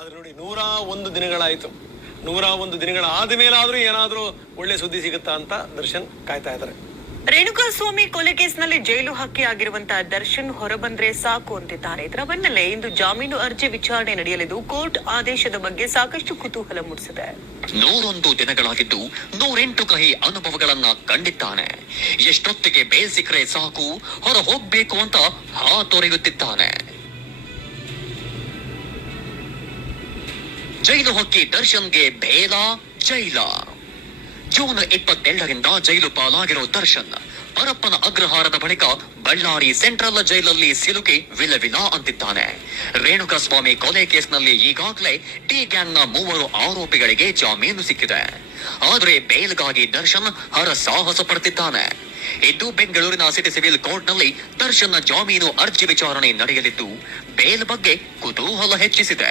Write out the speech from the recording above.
ಆದ್ರೆ ನೋಡಿ 101 ದಿನಗಳಾಯ್ತು. 101 ದಿನಗಳ ಆದ್ಮೇಲಾದ್ರೂ ಏನಾದ್ರೂ ಒಳ್ಳೆ ಸುದ್ದಿ ಸಿಗುತ್ತಾ ಅಂತ ದರ್ಶನ್ ಕಾಯ್ತಾ ಇದ್ದಾರೆ. ರೇಣುಕಾಸ್ವಾಮಿ ಕೊಲೆ ಕೇಸ್ನಲ್ಲಿ ಜೈಲು ಹಕ್ಕಿ ಆಗಿರುವಂತಹ ದರ್ಶನ್ ಹೊರಬಂದ್ರೆ ಸಾಕು ಅಂತಿದ್ದಾರೆ. ಇದರ ಬೆನ್ನಲ್ಲೇ ಇಂದು ಜಾಮೀನು ಅರ್ಜಿ ವಿಚಾರಣೆ ನಡೆಯಲಿದ್ದು ಕೋರ್ಟ್ ಆದೇಶದ ಬಗ್ಗೆ ಸಾಕಷ್ಟು ಕುತೂಹಲ ಮೂಡಿಸಿದೆ. 101 ದಿನಗಳಾಗಿದ್ದು 108 ಕಹಿ ಅನುಭವಗಳನ್ನ ಕಂಡಿದ್ದಾನೆ. ಎಷ್ಟೊತ್ತಿಗೆ ಬೇಲ್ ಸಿಕ್ಕರೆ ಸಾಕು ಹೊರ ಹೋಗ್ಬೇಕು ಅಂತ ಹಾತೊರೆಯುತ್ತಿದ್ದಾನೆ. ಜೈಲು ಹಕ್ಕಿ ದರ್ಶನ್ಗೆ ಬೇಲ ಜೈಲ. ಜೂನ್ 22ರಿಂದ ಜೈಲು ಪಾಲಾಗಿರೋ ದರ್ಶನ್ ಪರಪ್ಪನ ಅಗ್ರಹಾರದ ಬಳಿಕ ಬಳ್ಳಾರಿ ಸೆಂಟ್ರಲ್ ಜೈಲಲ್ಲಿ ಸಿಲುಕಿ ವಿಲವಿಲ ಅಂತಿದ್ದಾನೆ. ರೇಣುಕಾಸ್ವಾಮಿ ಕೊಲೆ ಕೇಸ್ನಲ್ಲಿ ಈಗಾಗಲೇ ಟಿ ಗ್ಯಾಂಗ್ನ 3 ಆರೋಪಿಗಳಿಗೆ ಜಾಮೀನು ಸಿಕ್ಕಿದೆ. ಆದರೆ ಬೇಲ್ಗಾಗಿ ದರ್ಶನ್ ಹರಸಾಹಸ ಪಡುತ್ತಿದ್ದಾನೆ. ಇಂದು ಬೆಂಗಳೂರಿನ ಸಿಟಿ ಸಿವಿಲ್ ಕೋರ್ಟ್ನಲ್ಲಿ ದರ್ಶನ್ ಜಾಮೀನು ಅರ್ಜಿ ವಿಚಾರಣೆ ನಡೆಯಲಿದ್ದು ಬೇಲ್ ಬಗ್ಗೆ ಕುತೂಹಲ ಹೆಚ್ಚಿಸಿದೆ.